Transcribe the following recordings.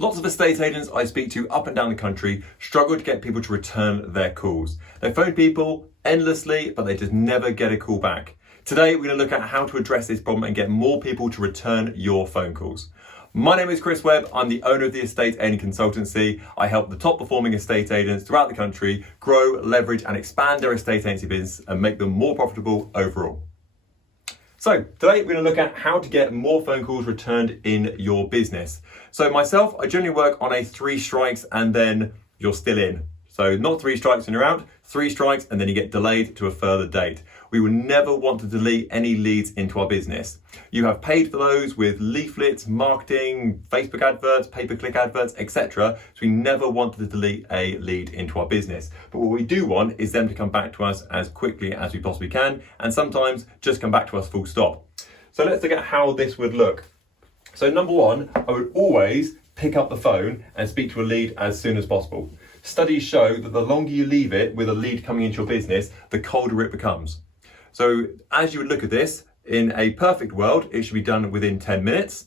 Lots of estate agents I speak to up and down the country struggle to get people to return their calls. They phone people endlessly, but they just never get a call back. Today, we're going to look at how to address this problem and get more people to return your phone calls. My name is Chris Webb. I'm the owner of the Estate Agent Consultancy. I help the top performing estate agents throughout the country grow, leverage, and expand their estate agency business and make them more profitable overall. So today we're going to look at how to get more phone calls returned in your business. So myself, I generally work on a 3 strikes and then you're still in. So not 3 strikes and you're out, 3 strikes and then you get delayed to a further date. We would never want to delete any leads into our business. You have paid for those with leaflets, marketing, Facebook adverts, pay-per-click adverts, etc. So we never want to delete a lead into our business. But what we do want is them to come back to us as quickly as we possibly can, and sometimes just come back to us full stop. So let's look at how this would look. So number 1, I would always pick up the phone and speak to a lead as soon as possible. Studies show that the longer you leave it with a lead coming into your business, the colder it becomes. So as you would look at this, in a perfect world, it should be done within 10 minutes.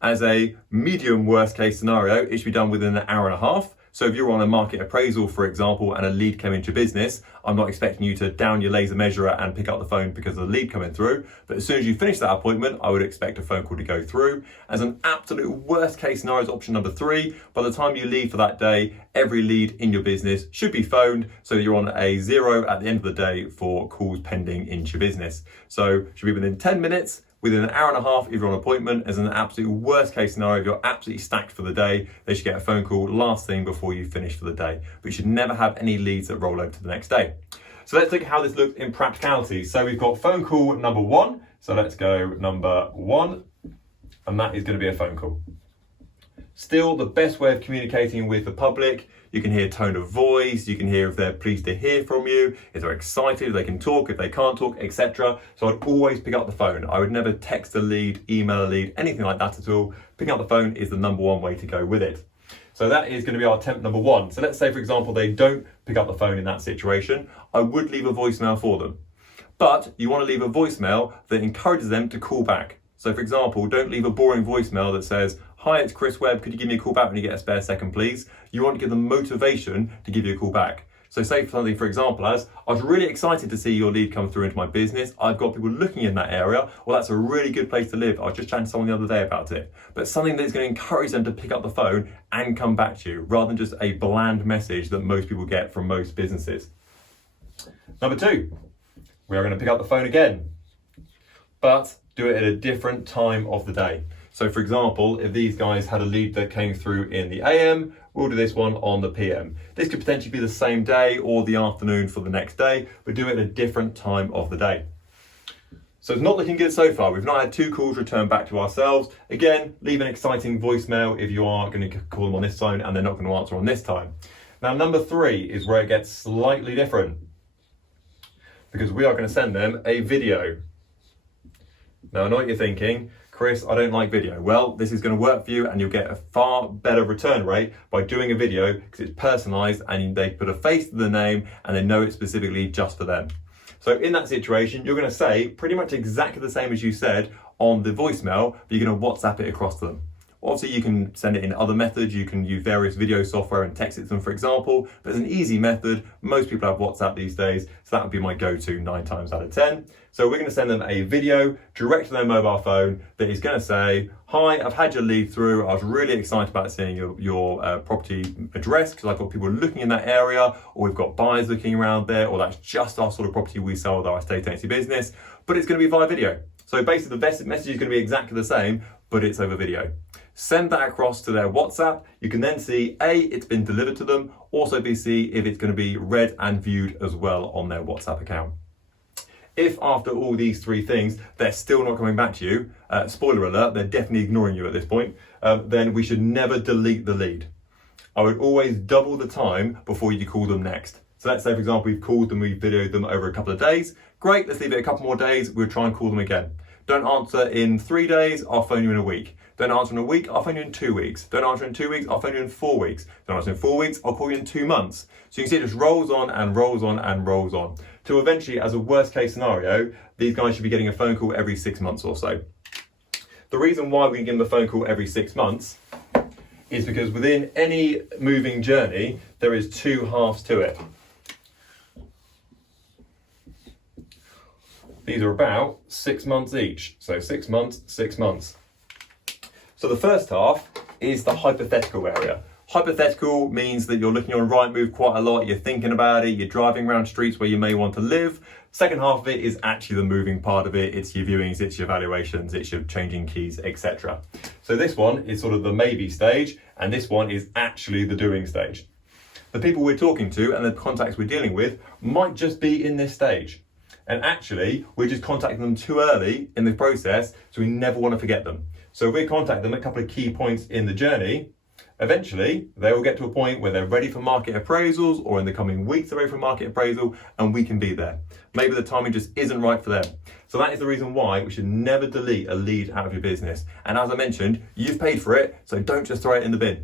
As a medium worst case scenario, it should be done within an hour and a half. So if you're on a market appraisal, for example, and a lead came into your business, I'm not expecting you to down your laser measurer and pick up the phone because of the lead coming through. But as soon as you finish that appointment, I would expect a phone call to go through. As an absolute worst case scenario is option number 3. By the time you leave for that day, every lead in your business should be phoned. So you're on a 0 at the end of the day for calls pending into your business. So it should be within 10 minutes. Within an hour and a half, if you're on appointment, as an absolute worst case scenario, if you're absolutely stacked for the day, they should get a phone call last thing before you finish for the day. But you should never have any leads that roll over to the next day. So let's look at how this looks in practicality. So we've got phone call number 1. So let's go number 1, and that is going to be a phone call. Still the best way of communicating with the public. You can hear tone of voice, you can hear if they're pleased to hear from you, if they're excited, if they can talk, if they can't talk, etc. So I'd always pick up the phone. I would never text a lead, email a lead, anything like that at all. Picking up the phone is the number 1 way to go with it. So that is going to be our attempt number 1. So let's say, for example, they don't pick up the phone in that situation. I would leave a voicemail for them. But you want to leave a voicemail that encourages them to call back. So for example, don't leave a boring voicemail that says, "Hi, it's Chris Webb, could you give me a call back when you get a spare second, please?" You want to give them motivation to give you a call back. So say something, for example, as, "I was really excited to see your lead come through into my business. I've got people looking in that area. Well, that's a really good place to live. I was just chatting to someone the other day about it." But something that's going to encourage them to pick up the phone and come back to you, rather than just a bland message that most people get from most businesses. Number 2, we are going to pick up the phone again, but do it at a different time of the day. So for example, if these guys had a lead that came through in the AM, we'll do this one on the PM. This could potentially be the same day or the afternoon for the next day, but do it at a different time of the day. So it's not looking good so far. We've not had 2 calls returned back to ourselves. Again, leave an exciting voicemail if you are going to call them on this time and they're not going to answer on this time. Now, number 3 is where it gets slightly different, because we are going to send them a video. Now, I know what you're thinking, "Chris, I don't like video." Well, this is going to work for you and you'll get a far better return rate by doing a video because it's personalized and they put a face to the name and they know it's specifically just for them. So in that situation, you're going to say pretty much exactly the same as you said on the voicemail, but you're going to WhatsApp it across to them. Obviously, you can send it in other methods. You can use various video software and text it to them, for example. But it's an easy method. Most people have WhatsApp these days, so that would be my go-to 9 times out of 10. So we're going to send them a video direct to their mobile phone that is going to say, "Hi, I've had your lead through. I was really excited about seeing your property address because I've got people looking in that area, or we've got buyers looking around there, or that's just our sort of property we sell with our estate agency business, but it's going to be via video." So basically the message is going to be exactly the same, but it's over video. Send that across to their WhatsApp. You can then see A, it's been delivered to them, also B, see if it's going to be read and viewed as well on their WhatsApp account. If after all these 3 things, they're still not coming back to you, spoiler alert, they're definitely ignoring you at this point, then we should never delete the lead. I would always double the time before you call them next. So let's say, for example, we've called them, we've videoed them over a couple of days. Great, let's leave it a couple more days, we'll try and call them again. Don't answer in 3 days, I'll phone you in a week. Don't answer in a week, I'll phone you in 2 weeks. Don't answer in 2 weeks, I'll phone you in 4 weeks. Don't answer in 4 weeks, I'll call you in 2 months. So you can see it just rolls on and rolls on and rolls on. To eventually, as a worst case scenario, these guys should be getting a phone call every 6 months or so. The reason why we give them a phone call every 6 months is because within any moving journey, there is two halves to it. These are about 6 months each. So 6 months, 6 months. So the first half is the hypothetical area. Hypothetical means that you're looking on Rightmove quite a lot, you're thinking about it, you're driving around streets where you may want to live. Second half of it is actually the moving part of it. It's your viewings, it's your valuations, it's your changing keys, etc. So this one is sort of the maybe stage, and this one is actually the doing stage. The people we're talking to and the contacts we're dealing with might just be in this stage. And actually, we're just contacting them too early in the process, so we never want to forget them. So if we contact them at a couple of key points in the journey, eventually they will get to a point where they're ready for market appraisals, or in the coming weeks they're ready for market appraisal, and we can be there. Maybe the timing just isn't right for them. So that is the reason why we should never delete a lead out of your business. And as I mentioned, you've paid for it, so don't just throw it in the bin.